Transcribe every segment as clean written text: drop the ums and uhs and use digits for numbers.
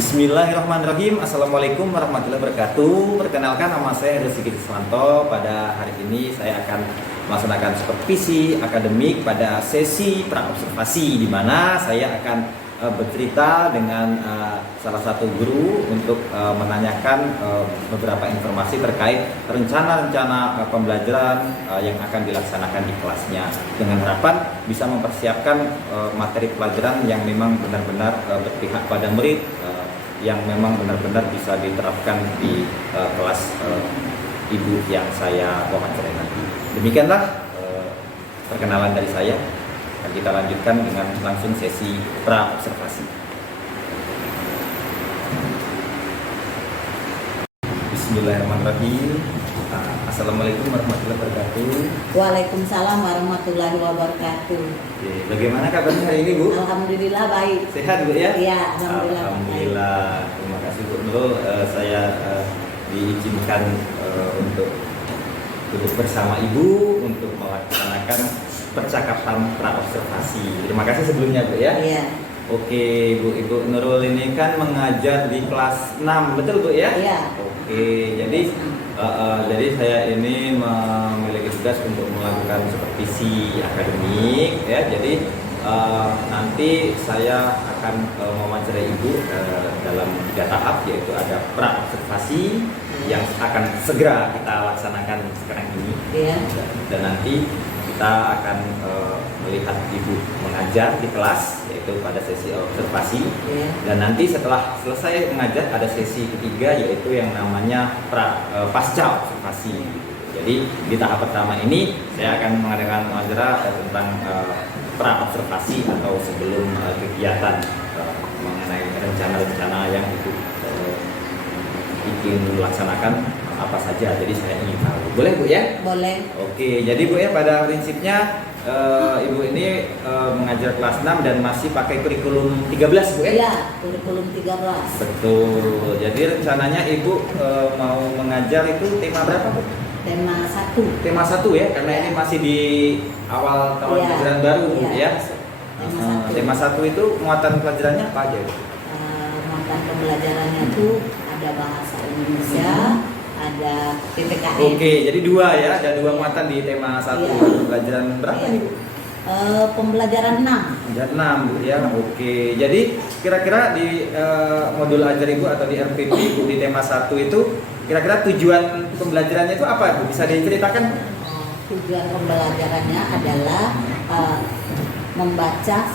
Bismillahirrahmanirrahim. Assalamualaikum warahmatullahi wabarakatuh. Perkenalkan, nama saya Rizky Kriswanto. Pada hari ini saya akan melaksanakan supervisi akademik pada sesi praobservasi, di mana saya akan bercerita dengan salah satu guru untuk menanyakan beberapa informasi terkait rencana-rencana pembelajaran yang akan dilaksanakan di kelasnya, dengan harapan bisa mempersiapkan materi pelajaran yang memang benar-benar berpihak pada murid, yang memang benar-benar bisa diterapkan di kelas ibu yang saya wawancarai nanti. Demikianlah perkenalan dari saya. Akan kita lanjutkan dengan langsung sesi pra-observasi. Bismillahirrahmanirrahim. Assalamualaikum warahmatullahi wabarakatuh. Waalaikumsalam warahmatullahi wabarakatuh. Oke, bagaimana kabarnya hari ini, Bu? Alhamdulillah baik. Sehat, Bu, ya? Iya, alhamdulillah. Alhamdulillah. Terima kasih, Bu Nurul. Saya diizinkan untuk duduk bersama Ibu untuk melaksanakan percakapan pra-observasi. Terima kasih sebelumnya, Bu, ya. Iya. Oke, Bu, Ibu Nurul ini kan mengajar di kelas 6, betul, Bu, ya? Iya. Oke, jadi saya ini memiliki tugas untuk melakukan supervisi akademik, ya. Jadi nanti saya akan mewawancarai Ibu dalam 3 tahap, yaitu ada pra-observasi yang akan segera kita laksanakan sekarang ini. Iya. Dan nanti kita akan melihat Ibu mengajar di kelas, yaitu pada sesi observasi. Dan nanti setelah selesai mengajar ada sesi ketiga, yaitu yang namanya pasca observasi. Jadi di tahap pertama ini saya akan mengadakan wawancara tentang pra observasi atau sebelum kegiatan, mengenai rencana-rencana yang Ibu ingin melaksanakan apa saja. Jadi saya ingin tahu. Boleh, Bu, ya? Boleh. Oke, jadi Bu, ya, pada prinsipnya Ibu ini mengajar kelas 6 dan masih pakai kurikulum 13, Bu, ya? Iya, kurikulum 13. Betul. Jadi rencananya Ibu mau mengajar itu tema berapa, Bu? Tema 1. Tema 1, ya, karena ini masih di awal tahun pelajaran baru, Bu, ya. Tema 1 itu muatan pelajarannya apa aja, Bu? Muatan pembelajarannya itu ada bahasa Indonesia, ada PPKN. Oke, jadi 2, ya, ada 2 muatan di tema 1. Iya. Pelajaran berapa nih, Bu? Pembelajaran 6. Pelajaran 6, Bu, ya. Oke, jadi kira-kira di modul ajar Ibu atau di RPP Ibu di tema 1 itu kira-kira tujuan pembelajarannya itu apa, Bu? Bisa diceritakan? Tujuan pembelajarannya adalah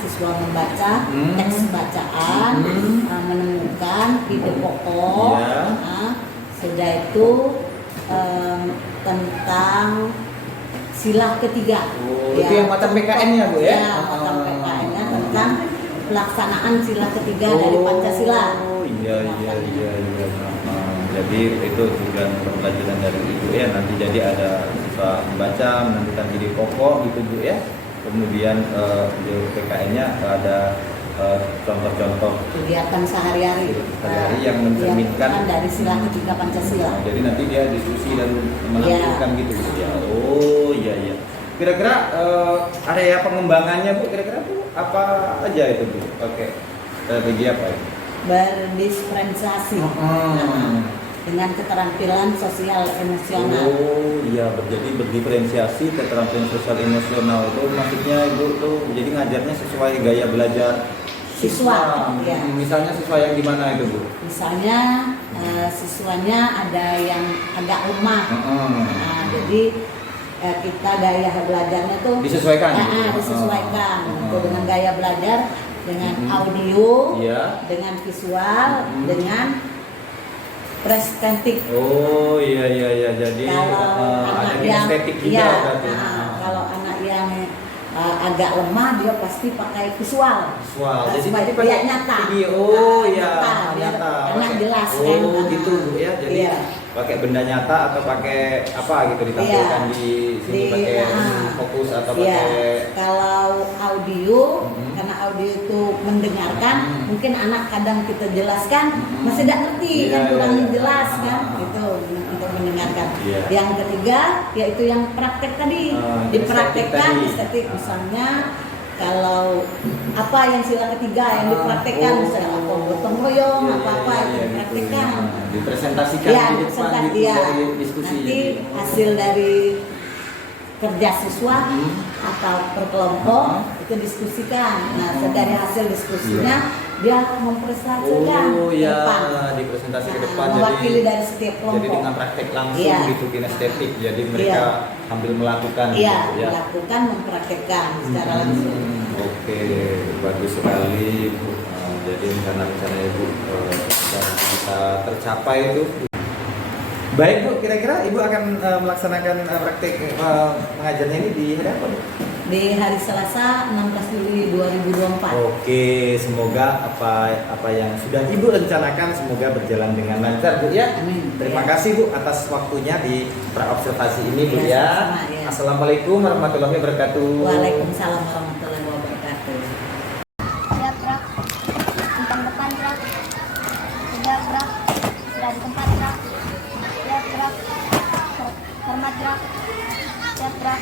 siswa membaca teks bacaan, menemukan ide pokok. Sudah itu tentang sila ketiga. Itu yang mata PKN-nya, Bu, ya? Mata PKN-nya tentang pelaksanaan sila ketiga dari Pancasila. Iya. Jadi itu tujuan pembelajaran dari Ibu, ya. Nanti jadi ada siswa membaca, menemukan ide pokok gitu, Bu, ya. Kemudian di PKN-nya ada contoh-contoh kegiatan sehari-hari yang mencerminkan dari sila ketiga Pancasila. Jadi nanti dia diskusi dan menampilkan gitu, ya. Oh, iya. Kira-kira area pengembangannya, Bu, kira-kira, Bu, apa aja itu, Bu? Oke. Strategi apa ya? Berdiferensiasi dengan keterampilan sosial emosional. Oh iya, jadi berdiferensiasi keterampilan sosial emosional itu maksudnya Ibu tuh jadi ngajarnya sesuai gaya belajar siswa. Ya. Misalnya siswa yang gimana itu, Bu? Misalnya siswanya ada yang agak lemah. Jadi kita gaya belajarnya tuh disesuaikan. Disesuaikan dengan gaya belajar, dengan audio, dengan visual, dengan presentif. Oh iya. Jadi ada estetik juga. Kalau anak yang agak lemah dia pasti pakai visual. Jadi supaya pakai nyata. Video. Nyata. Anak jelas kan. Oh gitu, Bu, ya. Jadi pakai benda nyata atau pakai apa gitu ditampilkan di sini, pakai fokus atau pakai. Kalau audio, karena audio itu mendengarkan, mungkin anak kadang kita jelaskan masih tidak ngerti kan, kurang jelas kan, itu untuk mendengarkan. Yang ketiga yaitu yang praktek tadi, dipraktekkan estetik, misalnya Kalau apa yang sila ketiga yang dipraktekkan, misalnya apa gotong royong, apa-apa itu dipraktekkan. Dipresentasikan Ya, di depan presentasi gitu, ya. dari diskusi. Nanti hasil dari kerja siswa atau per kelompok itu diskusikan. Nah, dari hasil diskusinya dia mempresentasikan Oh ke ya, depan. dipresentasi ke Nah, depan mewakili dari setiap kelompok. jadi dengan praktek langsung Iya. gitu kinestetik. Jadi mereka sambil melakukan Iya, gitu, ya. melakukan mempraktekkan secara langsung. Oke, bagus sekali Bu. Jadi rencana-rencana Ibu sudah bisa tercapai itu. Baik Bu, kira-kira Ibu akan melaksanakan praktek mengajarnya ini di hari apa Bu? Di hari Selasa 16 Juli 2024. Oke, semoga apa yang sudah Ibu rencanakan semoga berjalan dengan lancar Bu ya. Amin. Terima Ya. kasih Bu atas waktunya di praobservasi ini Bu Ya, ya. sama-sama, ya. Assalamualaikum warahmatullahi wabarakatuh. Waalaikumsalam warahmatullahi wabarakatuh. Siap, Brak. Tentang depan, Brak. Sudah, Brak. Sudah di tempat, Brak. Siap, Brak. Hormat, Brak. Siap, Brak.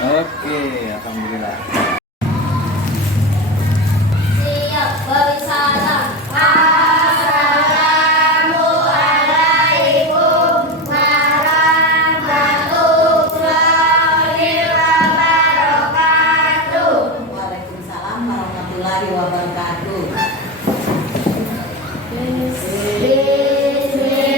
Oke, alhamdulillah. Siap, bersalam. Assalamualaikum warahmatullahi wabarakatuh. Waalaikumsalam warahmatullahi wabarakatuh. Bismillah.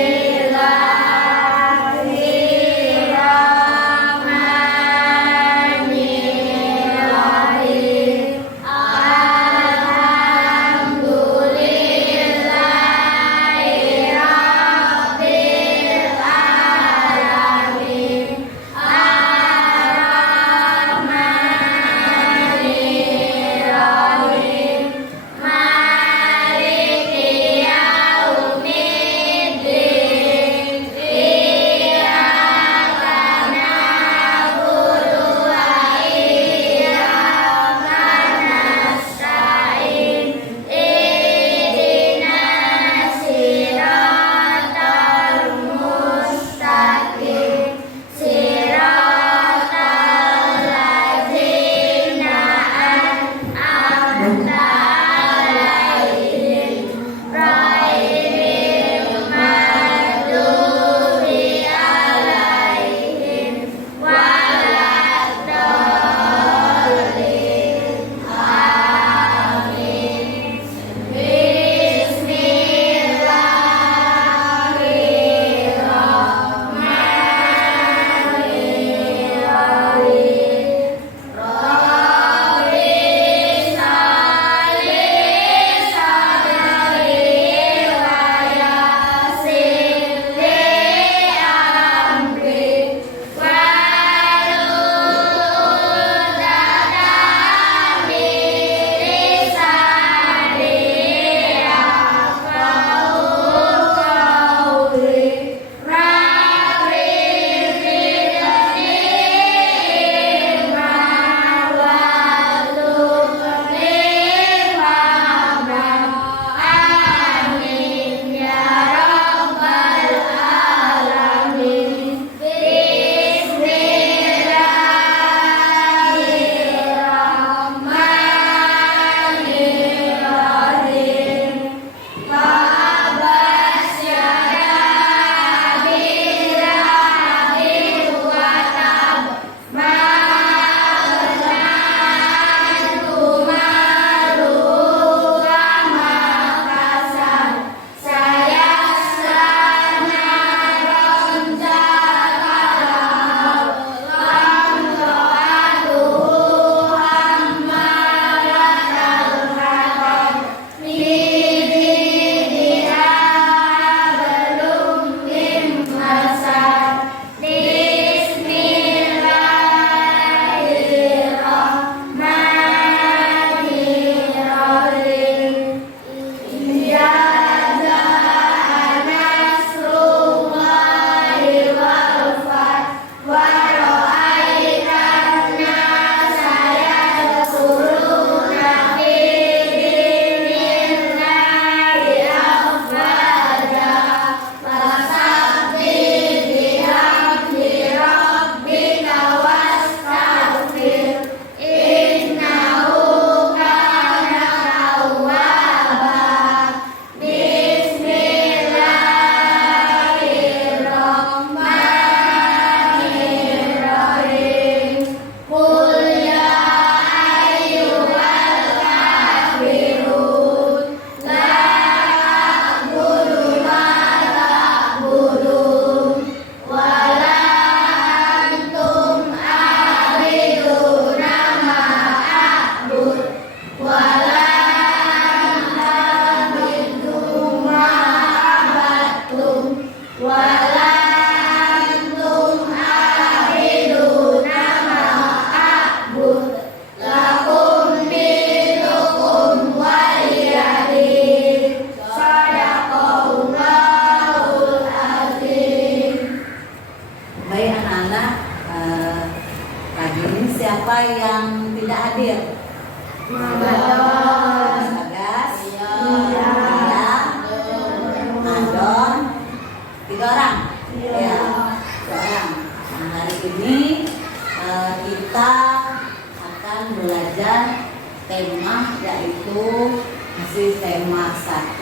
itu masih tema 1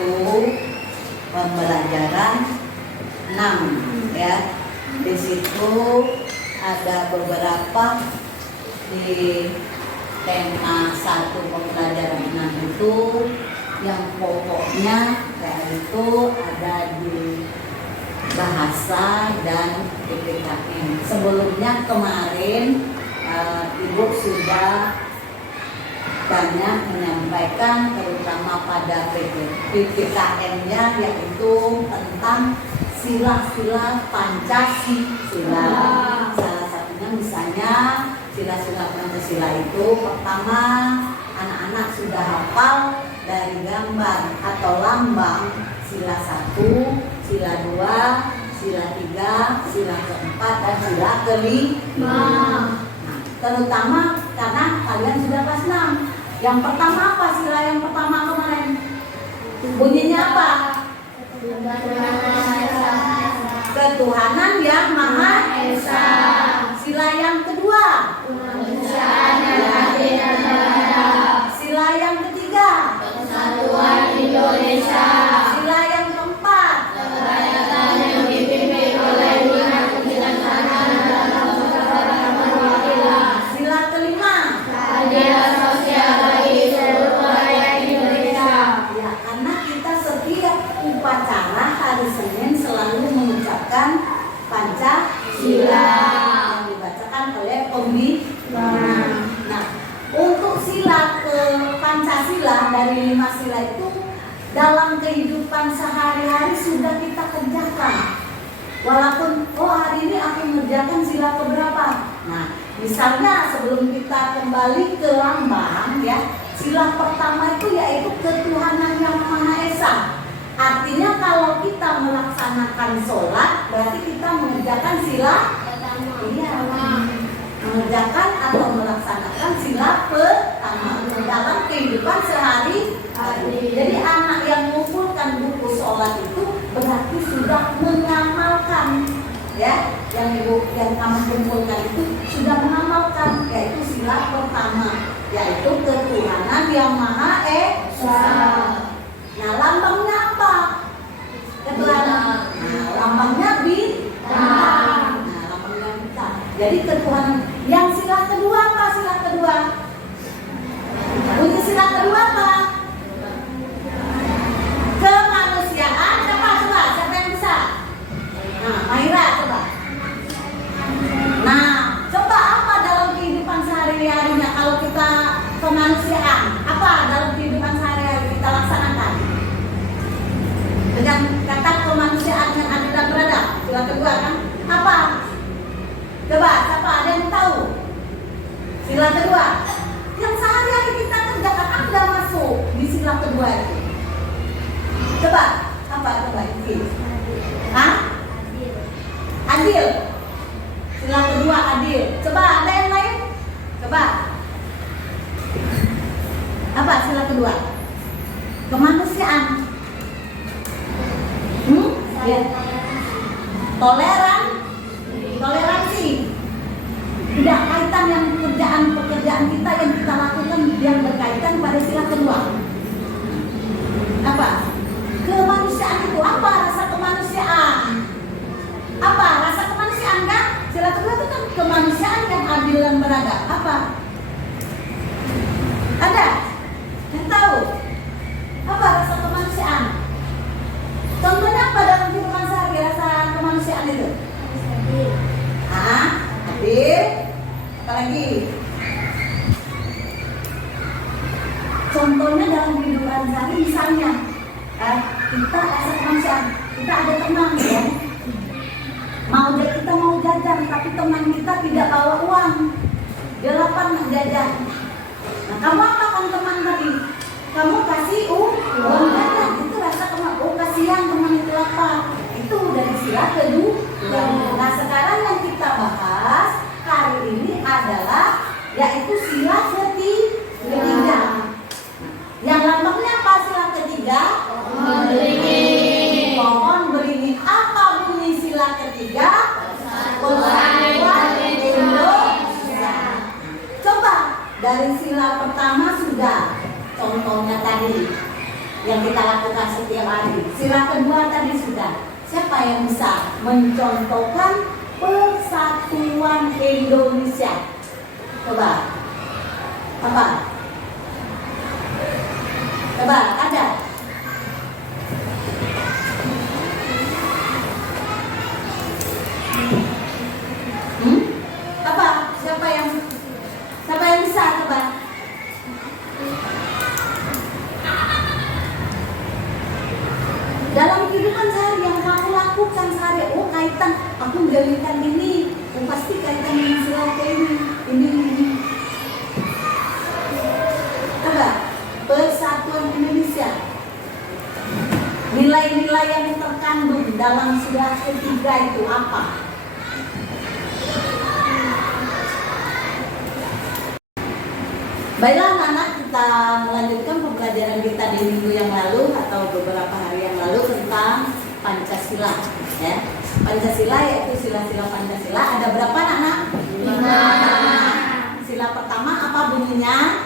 pembelajaran 6 ya. Di situ ada beberapa di tema 1 pembelajaran 6 itu yang pokoknya kayak itu ada di bahasa dan PPKN. Sebelumnya kemarin Ibu sudah banyak menyampaikan terutama pada PPKN-nya, yaitu tentang sila-sila Pancasila. Salah satunya misalnya sila-sila Pancasila itu pertama anak-anak sudah hafal dari gambar atau lambang sila 1, sila 2, sila 3, sila keempat dan sila kelima. Nah, terutama karena kalian sudah kelas 6. Yang pertama apa sila yang pertama kemarin? Bunyinya apa? Ketuhanan yang Maha Esa. Sila yang kedua? Kemanusiaan yang adil dan beradab. Sila yang ketiga? Persatuan Indonesia. Sila yang keempat? Kerakyatan yang dipimpin oleh lima kebijaksanaan dalam kesetaraan perwakilan. Sila kelima? Keadilan sosial bagi seluruh rakyat Indonesia. Ya, karena kita setiap upacara hari Senin selalu mengucapkan Pancasila yang dibacakan oleh pembimbing. Nah, untuk sila ke Pancasila dari 5 sila itu dalam kehidupan sehari-hari sudah kita kerjakan. Walaupun hari ini aku mengerjakan sila keberapa. Nah, misalnya sebelum kita kembali ke lambang ya, sila pertama itu yaitu ketuhanan yang Maha Esa. Artinya kalau kita melaksanakan sholat berarti kita mengerjakan sila pertama. Iya, mengerjakan atau melaksanakan sila pertama dalam kehidupan sehari-hari. Jadi anak yang mengumpulkan buku sholat itu berarti sudah mengamalkan ya, yang kamu kumpulkan itu sudah mengamalkan, yaitu sila pertama, yaitu ketuhanan yang Maha Esa. Nah, lambangnya apa? Ketuhanan. Nah, lambangnya bintang. Nah, lambangnya bintang. Jadi ketuhanan. Yang sila kedua apa? Sila kedua. Bunyi sila kedua apa? Kemanusiaan. Coba. Siapa yang bisa? Nah, Maira coba. Nah, coba apa dalam kehidupan sehari-harinya kalau kita kemanusiaan? Apa dalam kehidupan sehari-hari kita laksanakan? Dengan kata kemanusiaan yang adil dan beradab, sila kedua kan? Apa? Coba, siapa ada yang tahu? Sila kedua. Yang sehari-hari kita kerjakan Anda masuk di sila kedua itu. Coba, apa? Coba ini. Hah? Adil. Sila kedua adil. Coba ada yang lain? Coba. Apa sila kedua? Kemanusiaan. Ya. Toleransi. Tidak kaitan yang pekerjaan kita yang kita lakukan yang berkaitan pada sila kedua. Apa? Kemanusiaan itu apa? Rasa kemanusiaan. Apa? Rasa kemanusiaan kan? Sila kedua itu kan kemanusiaan yang adil dan beradab. Apa? Ada? Yang tahu? Apa rasa kemanusiaan? Contohnya apa dalam kehidupan sehari rasa kemanusiaan itu? Adil. Apa lagi? Contohnya dalam kehidupan sehari misalnya kita rasa kemanusiaan, kita ada teman ya, kita mau jajan tapi teman kita tidak bawa uang, dia lapar nak jajan. Nah, kamu apakan teman tadi? Kamu kasih uang jajan, itu rasa kasihan teman itu lapar. Itu dari sila kedua. Nah, sekarang yang kita bahas hari ini adalah yaitu sila ketiga. Yang lambangnya apa sila ketiga? Pohon beringin. Pohon beringin. Apa bunyi sila ketiga? Persatuan Indonesia. Coba dari sila pertama sudah. Contohnya tadi. Sila kedua tadi sudah. Siapa yang bisa mencontohkan persatuan Indonesia? Coba. Apa? Coba, ada. Apa? Siapa yang bisa? Coba. Dalam kehidupan sehari yang kamu lakukan sehari, oh kaitan, aku menjalinkan ini, oh pasti kaitan dengan sila ini. Coba, persatuan Indonesia. Nilai-nilai yang terkandung dalam sila ketiga itu apa? Baiklah anak-anak, kita melanjutkan pembelajaran kita di minggu yang lalu atau beberapa hari yang lalu tentang Pancasila. Ya. Pancasila yaitu sila-sila Pancasila. Ada berapa anak-anak? 5. Sila pertama apa bunyinya?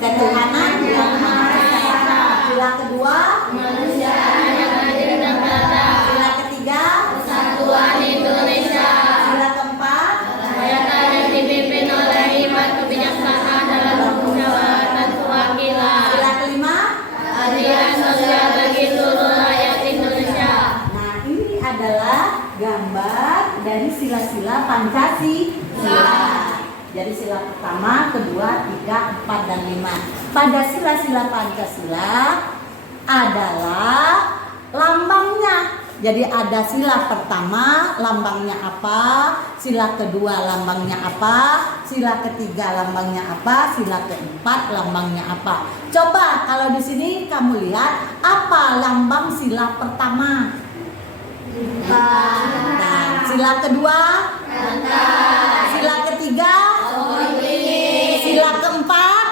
Ketuhanan yang Maha Esa. Sila kedua? Kemanusiaan yang adil dan beradab. Sila ketiga? Persatuan Indonesia. Sila keempat? Rakyat yang dipimpin oleh hikmat kebijaksanaan dalam musyawarah dan kewakilan. Sila kelima? Keadilan sosial bagi seluruh rakyat Indonesia. Nah, ini adalah gambar dari sila-sila Pancasila. Jadi sila pertama, kedua, tiga, 4, dan 5. Pada sila-sila Pancasila adalah lambangnya. Jadi ada sila pertama, lambangnya apa? Sila kedua, lambangnya apa? Sila ketiga, lambangnya apa? Sila keempat, lambangnya apa? Coba kalau di sini kamu lihat apa lambang sila pertama? Nah, sila kedua? Sila ketiga? Sila keempat?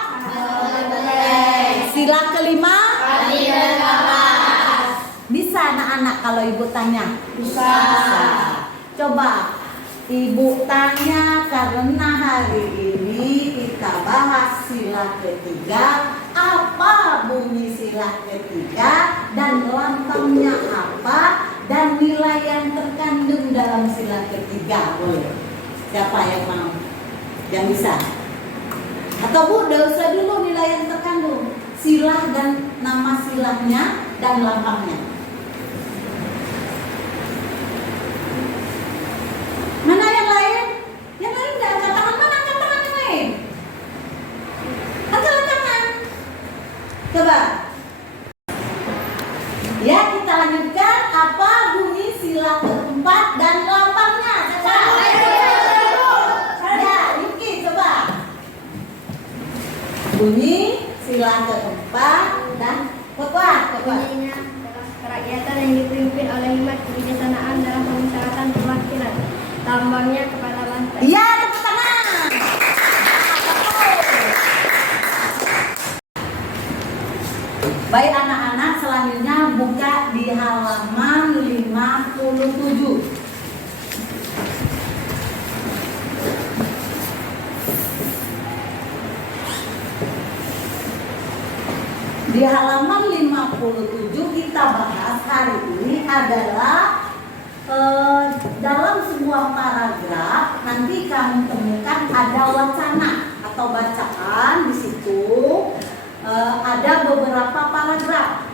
Sila kelima? Bisa anak-anak kalau ibu tanya? Bisa. Coba ibu tanya karena hari ini kita bahas sila ketiga. Apa bunyi sila ketiga dan lambangnya apa dan nilai yang terkandung dalam sila ketiga? Boleh. Siapa yang mau? Yang bisa? Atau Bu, udah usah dulu nilai yang terkandung sila dan nama silanya dan lambangnya. Mana yang lain? Yang lain nggak angkat tangan. Mana angkat tangan yang lain? Angkat tangan. Coba. Ya, kita lanjutkan. Apa bunyi sila keempat dan lambangnya? Coba. Ya, Yuki, coba. Bunyi sila keempat dan kuat. Bunyinya adalah kerakyatan yang dipimpin oleh hikmat kebijaksanaan dalam pemusyawaratan perwakilan. Lambangnya kepala lantai. Iya, tepuk tangan. Baik anak-anak, selanjutnya buka di halaman 57. Di halaman 57 kita bahas hari ini adalah dalam sebuah paragraf nanti kami temukan ada wacana atau bacaan di situ. Ada beberapa paragraf.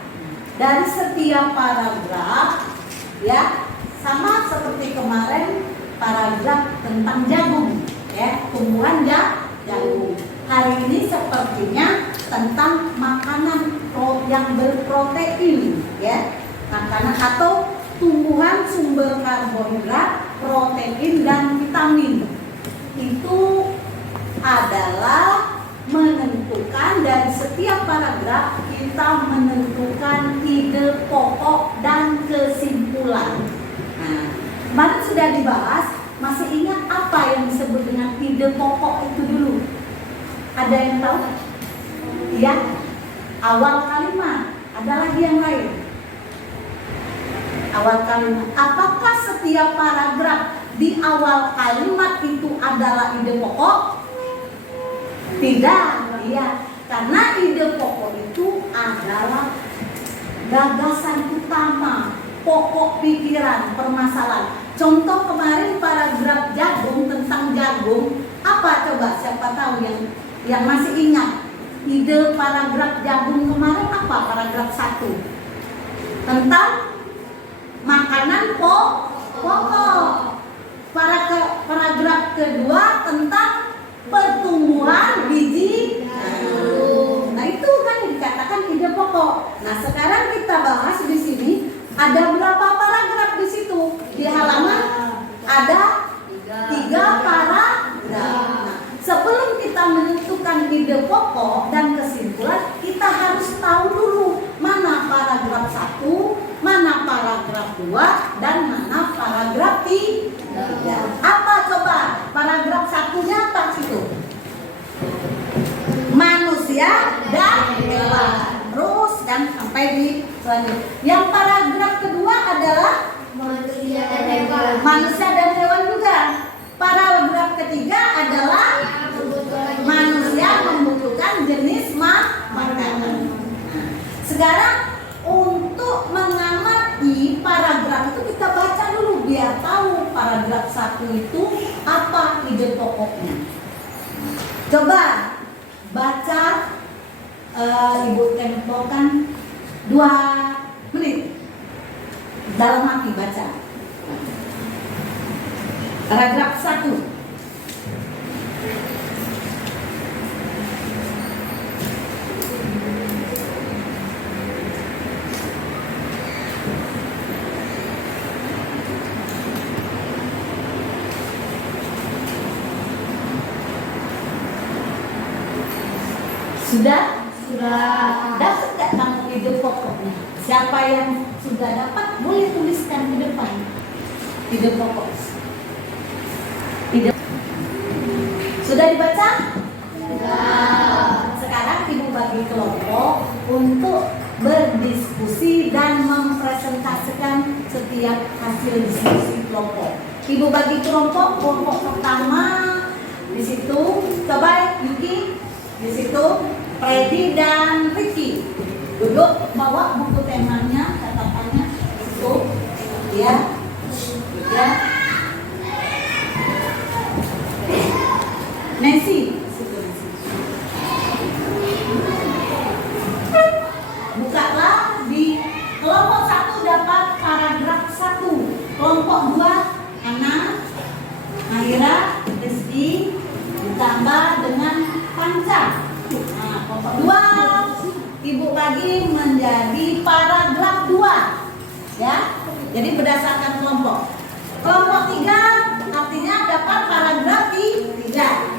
Dari setiap paragraf ya sama seperti kemarin paragraf tentang jagung ya, tumbuhan jagung. Hari ini sepertinya tentang makanan yang berprotein ya, makanan atau tumbuhan sumber karbohidrat, protein dan vitamin. Itu adalah menentukan dari setiap paragraf kita menentukan ide pokok dan kesimpulan. Nah, kemarin sudah dibahas, masih ingat apa yang disebut dengan ide pokok itu dulu? Ada yang tahu? Ya, awal kalimat. Ada lagi yang lain? Awal kalimat. Apakah setiap paragraf di awal kalimat itu adalah ide pokok? Tidak, iya. Karena ide pokok itu adalah gagasan utama, pokok pikiran, permasalahan. Contoh kemarin paragraf jagung tentang jagung, apa coba siapa tahu yang masih ingat? Ide paragraf jagung kemarin apa? Paragraf 1 tentang makanan pokok. Paragraf kedua tentang pertumbuhan biji jagung. Nah itu kan dikatakan ide pokok. Nah sekarang kita bahas di sini ada berapa paragraf di situ? Di halaman ada 3 paragraf. Nah, sebelum kita menentukan ide pokok dan kesimpulan, kita harus tahu dulu mana paragraf 1, mana paragraf 2, dan mana paragraf 3. Apa coba? Paragraf 1-nya apa situ? Manusia dan hewan. Terus dan sampai di selanjutnya. Yang paragraf kedua adalah Manusia dan hewan. manusia dan hewan juga. Paragraf ketiga adalah manusia membutuhkan jenis makanan. Sekarang untuk mengamati paragraf itu kita baca dulu biar tahu paragraf 1 itu apa ide pokoknya. Coba baca, Ibu tempokan 2 menit dalam hati baca. Paragraf 1. Sudah? Dapat nggak kamu ide pokoknya? Siapa yang sudah dapat boleh tuliskan di depan ide pokok. Sudah dibaca? Sudah. Sekarang Ibu bagi kelompok untuk berdiskusi dan mempresentasikan setiap hasil diskusi kelompok. Ibu bagi kelompok pertama di situ, coba Yuki di situ, Freddy dan Ricky duduk, bawa buku temanya, catatannya itu, ya. Nancy, bukalah di kelompok 1 dapat paragraf 1, kelompok 2 Ana, Mahira, Rizky ditambah dengan Panca. Nah, kelompok 2 Ibu bagi menjadi paragraf 2, ya. Jadi berdasarkan kelompok. Kelompok 3 artinya dapat paragraf 3.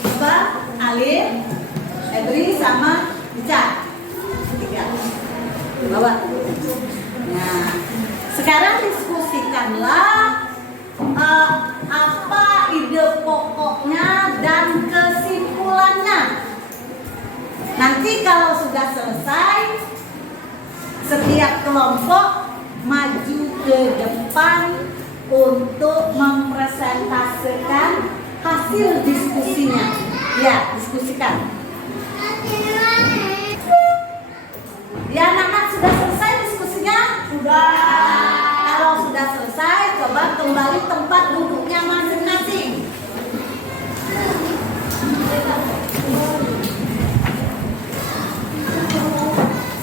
Coba Alif, Edri sama Ica. 3. Bawa. Nah, sekarang diskusikanlah apa ide pokoknya dan kesimpulannya. Nanti kalau sudah selesai, setiap kelompok maju ke depan untuk mempresentasikan hasil diskusinya. Ya, diskusikan. Ya, anak-anak sudah selesai diskusinya? Sudah. Kalau sudah selesai, coba kembali tempat duduknya masing-masing.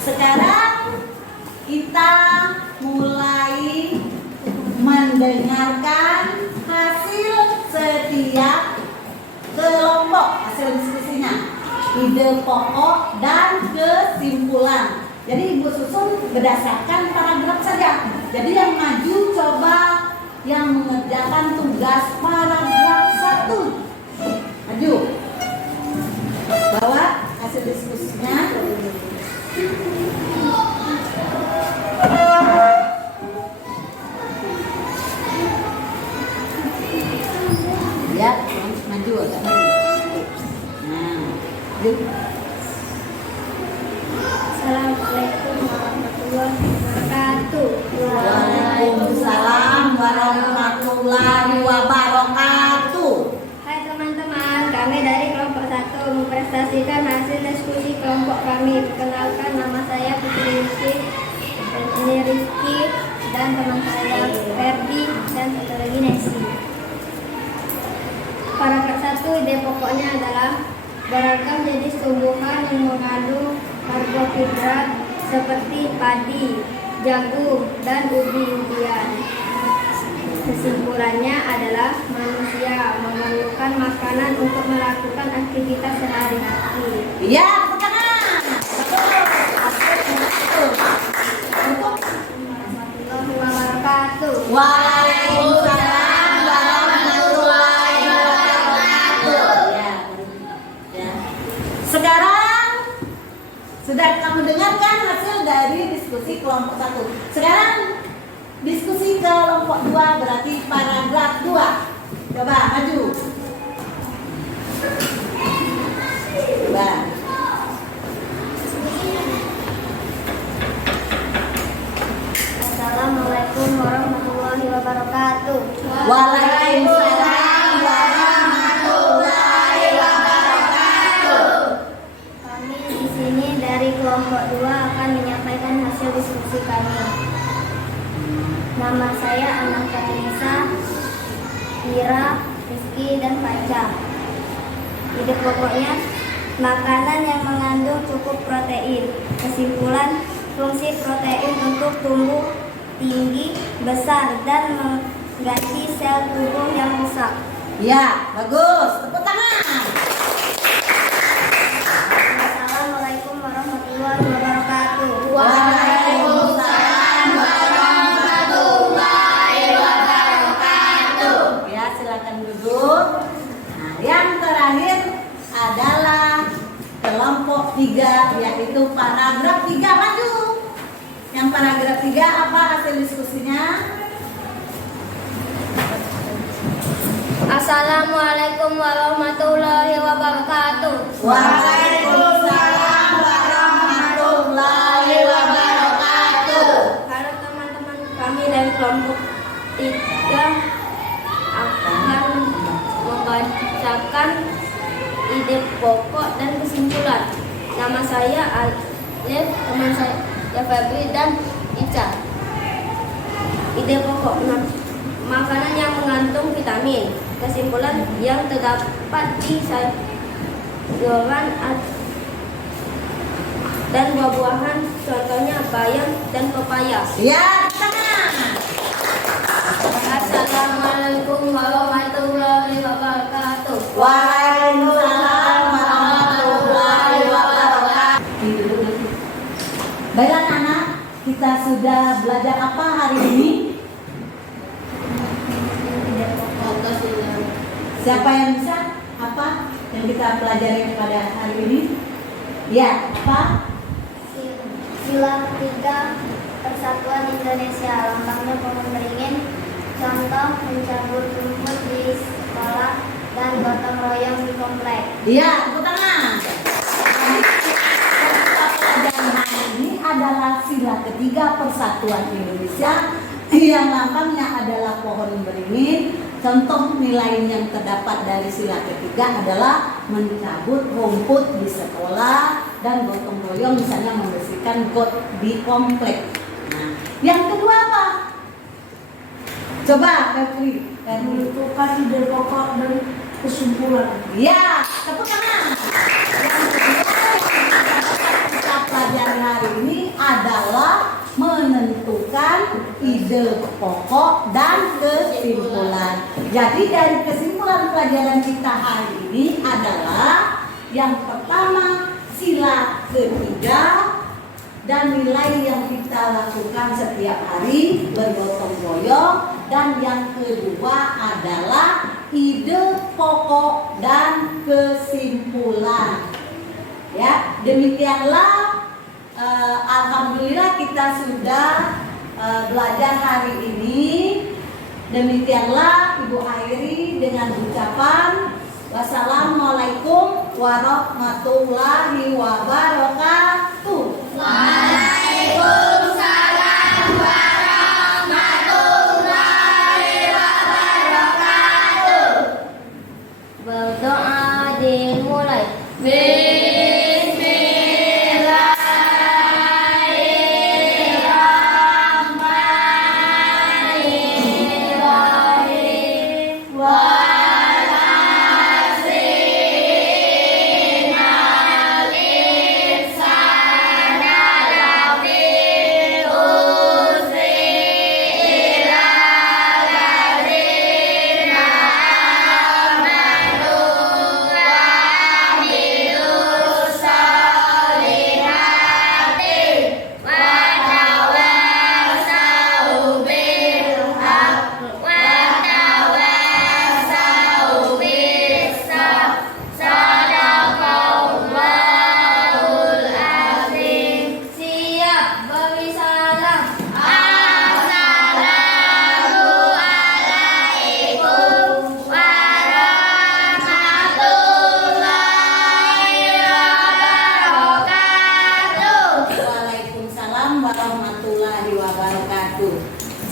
Sekarang kita mulai mendengarkan hasil setiap kelompok, hasil diskusinya, ide pokok dan kesimpulan. Jadi Ibu susun berdasarkan paragraf saja. Jadi yang maju coba yang mengerjakan tugas paragraf 1. Maju. Bawa hasil diskusinya. Lihat, maju agak maju. Nah, yuk. Assalamualaikum warahmatullahi wabarakatuh. Waalaikumsalam warahmatullahi wabarakatuh. Hai teman-teman, kami dari kelompok 1 mempresentasikan hasil diskusi kelompok kami. Perkenalkan, nama saya Putri Rizky Rizky, dan teman saya Ferdi, dan satu lagi Nesi. Paragraf 1 ide pokoknya adalah beragam jenis tumbuhan yang mengandung karbohidrat seperti padi, jagung, dan ubi-ubian. Kesimpulannya adalah manusia memerlukan makanan untuk melakukan aktivitas sehari-hari. Iya, tepuk tangan. Betul. Untuk Warahmatullahi wabarakatuh. Waalaikumsalam warahmatullahi wabarakatuh. Ya. Sekarang sudah kamu dengarkan hasil dari diskusi kelompok 1. Sekarang diskusi kelompok 2 berarti paragraf 2. Coba maju. Coba. Assalamualaikum warahmatullahi wabarakatuh. Waalaikumsalam warahmatullahi wabarakatuh. Kami di sini dari kelompok 2 akan menyampaikan hasil diskusi kami. Nama saya Ananta Nisa, Ira, Rizky, dan Panca. Ide pokoknya, makanan yang mengandung cukup protein. Kesimpulan, fungsi protein untuk tumbuh tinggi, besar, dan mengganti sel tubuh yang rusak. Ya, bagus. Tepuk tangan. Assalamualaikum warahmatullahi wabarakatuh. Waalaikumsalam warahmatullahi wabarakatuh. Ya, silakan duduk. Nah, yang terakhir adalah kelompok 3, yaitu paragraf 3. Maju. Yang paragraf 3 apa hasil diskusinya? Assalamualaikum warahmatullahi wabarakatuh. Waalaikumsalam warahmatullahi wabarakatuh. Halo teman-teman, kami dari kelompok 3 akan membacakan ide pokok dan kesimpulan. Nama saya Alif, teman saya Febri dan Ica. Ide pokok, makanan yang mengandung vitamin. Kesimpulan, yang terdapat di sayuran dan buah-buahan, contohnya bayam dan pepaya. Ya, tangan. Assalamualaikum warahmatullahi wabarakatuh. Waalaikumsalam warahmatullahi wabarakatuh. Baiklah anak, kita sudah belajar apa hari ini? Siapa yang bisa? Apa yang kita pelajari pada hari ini? Ya, apa? Sila 3 Persatuan Indonesia, lambangnya pohon beringin. Contoh, mencabut rumput di sekolah dan gotong royong di komplek. Iya, tepuk tangan. Jadi, kita pelajaran hari ini adalah sila ketiga Persatuan Indonesia yang lambangnya adalah pohon beringin. Contoh nilai yang terdapat dari sila ketiga adalah mencabut rumput di sekolah dan gotong royong, misalnya membersihkan got di komplek. Nah, yang kedua apa? Coba Febri, menentukan ide pokok dan kesimpulan. ya, tepuk tangan. Yang kedua yang kita pelajari hari ini adalah menentukan ide pokok dan kesimpulan. Jadi dari kesimpulan pelajaran kita hari ini adalah yang pertama sila ketiga dan nilai yang kita lakukan setiap hari bergotong royong, dan yang kedua adalah ide pokok dan kesimpulan. Ya, demikianlah. Alhamdulillah kita sudah belajar hari ini. Demikianlah Ibu Airi dengan ucapan wassalamualaikum warahmatullahi wabarakatuh. Waalaikumsalam warahmatullahi wabarakatuh. Berdoa dimulai. Bismillahirrahmanirrahim. wabarakatuh.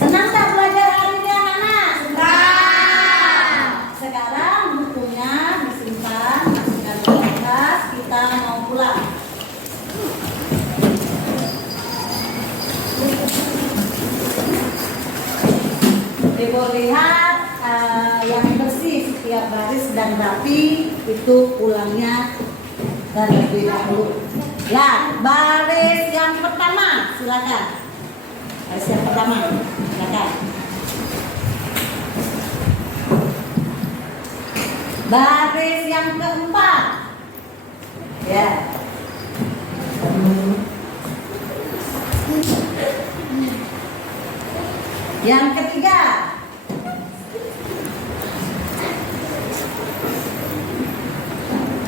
Senang tak belajar hari ini anak-anak? Senang. Sekarang bukunya disimpan, masukkan ke tas, kita mau pulang. Ibu lihat yang bersih setiap baris dan rapi itu pulangnya terlebih dahulu. Ya, baris yang pertama silakan. Baris yang pertama silakan. Baris yang keempat. Ya. Yang ketiga.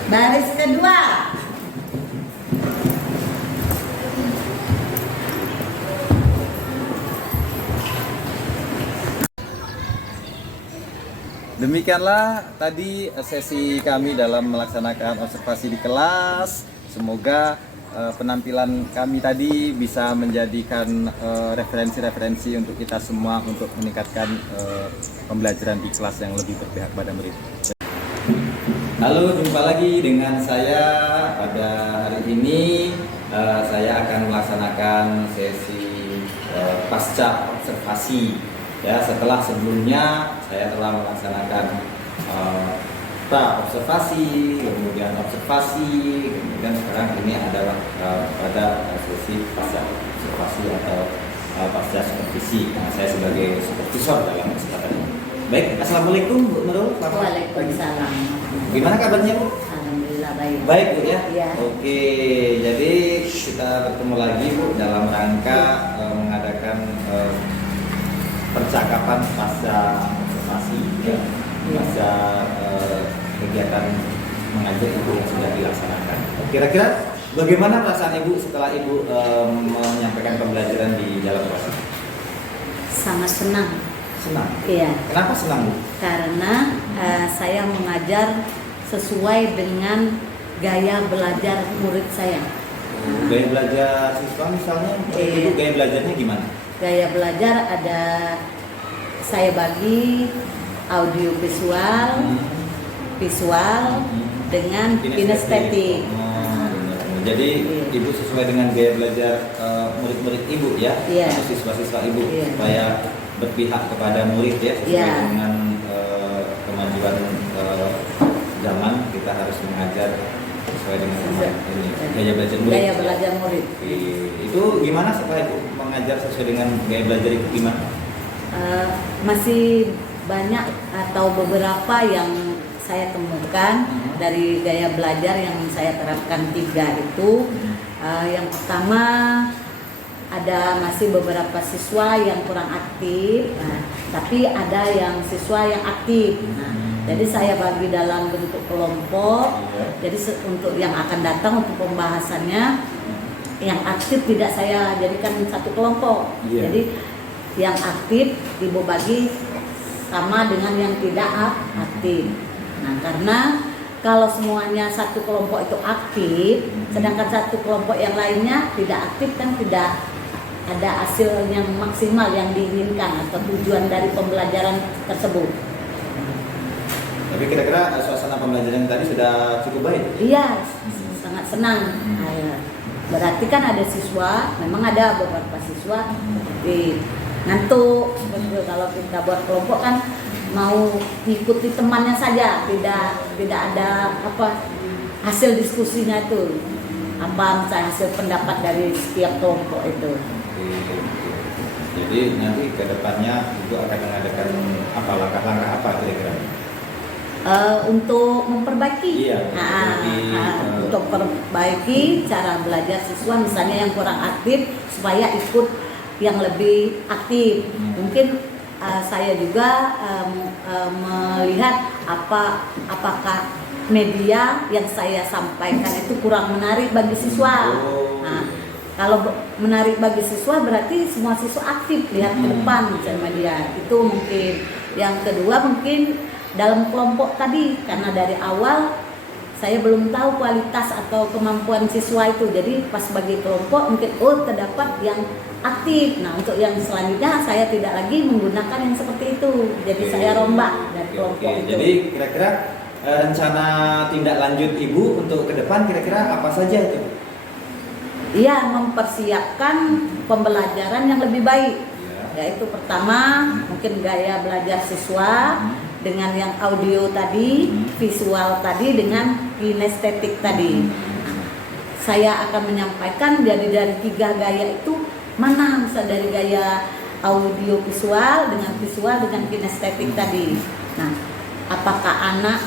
Baris kedua. Demikianlah tadi sesi kami dalam melaksanakan observasi di kelas. Semoga penampilan kami tadi bisa menjadikan referensi-referensi untuk kita semua untuk meningkatkan pembelajaran di kelas yang lebih berpihak pada murid. Halo, jumpa lagi dengan saya pada hari ini. Saya akan melaksanakan sesi pasca observasi. Ya, setelah sebelumnya saya telah melaksanakan pra observasi, kemudian observasi, kemudian sekarang ini adalah pada sesi pasca observasi atau pasca supervisi. Nah, saya sebagai supervisor dalam kesempatan ini. Baik, assalamualaikum Bu Nurul. Waalaikumsalam. Gimana kabarnya Bu? Alhamdulillah baik. Baik Bu ya. Iya. Oke, jadi kita bertemu lagi Bu dalam rangka mengadakan percakapan pasca observasi ya, pasca kegiatan mengajar Ibu yang sudah dilaksanakan. Kira-kira bagaimana perasaan Ibu setelah Ibu menyampaikan pembelajaran di dalam kelas? Sangat senang. Senang. Iya. Kenapa senang Bu? Karena saya mengajar sesuai dengan gaya belajar murid saya. Gaya belajar siswa misalnya, Ibu gaya belajarnya gimana? Gaya belajar ada saya bagi audio visual, dengan kinestetik. Jadi Ibu sesuai dengan gaya belajar murid-murid Ibu ya, Iya. atau siswa-siswa Ibu Iya. supaya berpihak kepada murid ya, sesuai Iya. dengan kemajuan zaman kita harus mengajar sesuai dengan ini gaya belajar murid. Gaya belajar murid. Itu gimana setelah Ibu mengajar sesuai dengan gaya belajar itu gimana? Masih banyak atau beberapa yang saya temukan dari gaya belajar yang saya terapkan 3 itu. Yang pertama ada masih beberapa siswa yang kurang aktif, tapi ada yang siswa yang aktif. Jadi saya bagi dalam bentuk kelompok. Jadi untuk yang akan datang untuk pembahasannya, yang aktif tidak saya jadikan satu kelompok. Jadi yang aktif Ibu bagi sama dengan yang tidak aktif. Nah, karena kalau semuanya satu kelompok itu aktif, sedangkan satu kelompok yang lainnya tidak aktif, kan tidak ada hasil yang maksimal yang diinginkan atau tujuan dari pembelajaran tersebut. Tapi kira-kira suasana pembelajaran tadi sudah cukup baik? Iya, sangat senang. Berarti kan ada siswa, memang ada beberapa siswa seperti ngantuk. Kalau kita buat kelompok kan mau ikuti temannya saja, tidak ada hasil diskusinya itu, misalnya hasil pendapat dari setiap kelompok itu. Jadi nanti ke depannya Ibu akan mengadakan langkah-langkah apa kira-kira? Untuk memperbaiki, Iya, untuk perbaiki cara belajar siswa, misalnya yang kurang aktif supaya ikut yang lebih aktif. Mungkin saya juga melihat apakah media yang saya sampaikan itu kurang menarik bagi siswa. Nah, kalau menarik bagi siswa berarti semua siswa aktif lihat ke depan misalnya media itu mungkin. Yang kedua mungkin dalam kelompok tadi, karena dari awal saya belum tahu kualitas atau kemampuan siswa itu. Jadi pas bagi kelompok mungkin terdapat yang aktif. Nah untuk yang selanjutnya saya tidak lagi menggunakan yang seperti itu. Jadi saya rombak dari kelompok itu. Jadi kira-kira rencana tindak lanjut Ibu untuk ke depan kira-kira apa saja itu? Iya, mempersiapkan pembelajaran yang lebih baik. Yaitu pertama mungkin gaya belajar siswa dengan yang audio tadi, visual tadi, dengan kinestetik tadi. Saya akan menyampaikan dari 3 gaya itu mana misal dari gaya audio visual dengan kinestetik tadi. Nah, apakah anak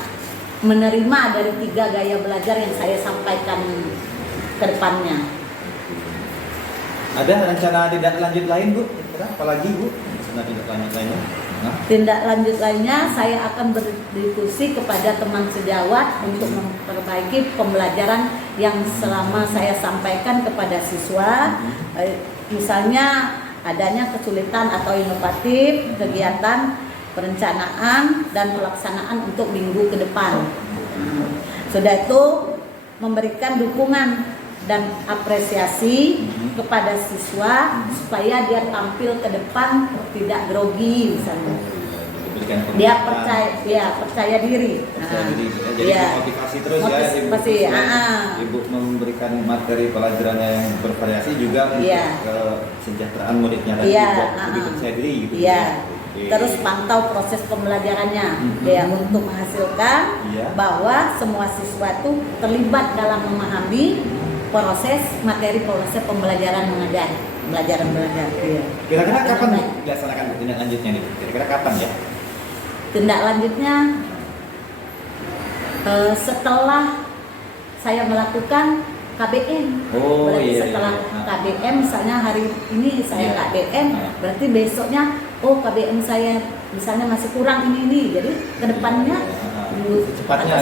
menerima dari 3 gaya belajar yang saya sampaikan ke depannya? Ada rencana tindak lanjut lain Bu? Kira-kira apalagi Bu? Rencana tindak lanjut lainnya? Nah. Tindak lanjut lainnya saya akan berdiskusi kepada teman sejawat untuk memperbaiki pembelajaran yang selama saya sampaikan kepada siswa. Misalnya adanya kesulitan atau inovatif kegiatan perencanaan dan pelaksanaan untuk minggu ke depan. Sudah itu memberikan dukungan dan apresiasi kepada siswa supaya dia tampil ke depan tidak grogi misalnya. Dia percaya diri. Jadi motivasi terus motivasi, ya Ibu memberikan materi pelajarannya yang bervariasi juga untuk kesejahteraan muridnya dan lebih percaya diri gitu. Terus pantau proses pembelajarannya untuk menghasilkan bahwa semua siswa itu terlibat dalam memahami proses pembelajaran mengajar, belajar. Kira-kira kapan dilaksanakan tindak lanjutnya nih? Kira-kira kapan ya? Tindak lanjutnya setelah saya melakukan KBM. Berarti setelah KBM, misalnya hari ini saya KBM, berarti besoknya KBM saya misalnya masih kurang ini. Jadi kedepannya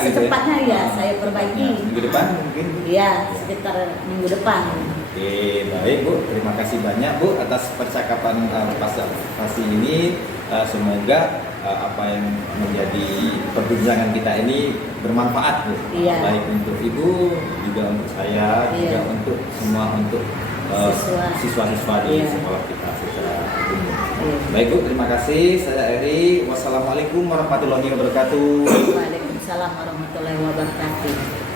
secepatnya ya saya perbaiki. Minggu depan mungkin? Iya, sekitar minggu depan. Oke, baik Bu. Terima kasih banyak Bu atas percakapan pasal ini. Semoga apa yang menjadi perbincangan kita ini bermanfaat Bu. Baik untuk Ibu, juga untuk saya, juga untuk semua untuk siswa-siswa di sekolah kita secara umum. Baik Bu, terima kasih. Saya Eri. Wassalamualaikum warahmatullahi wabarakatuh. Waalaikumsalam warahmatullahi wabarakatuh.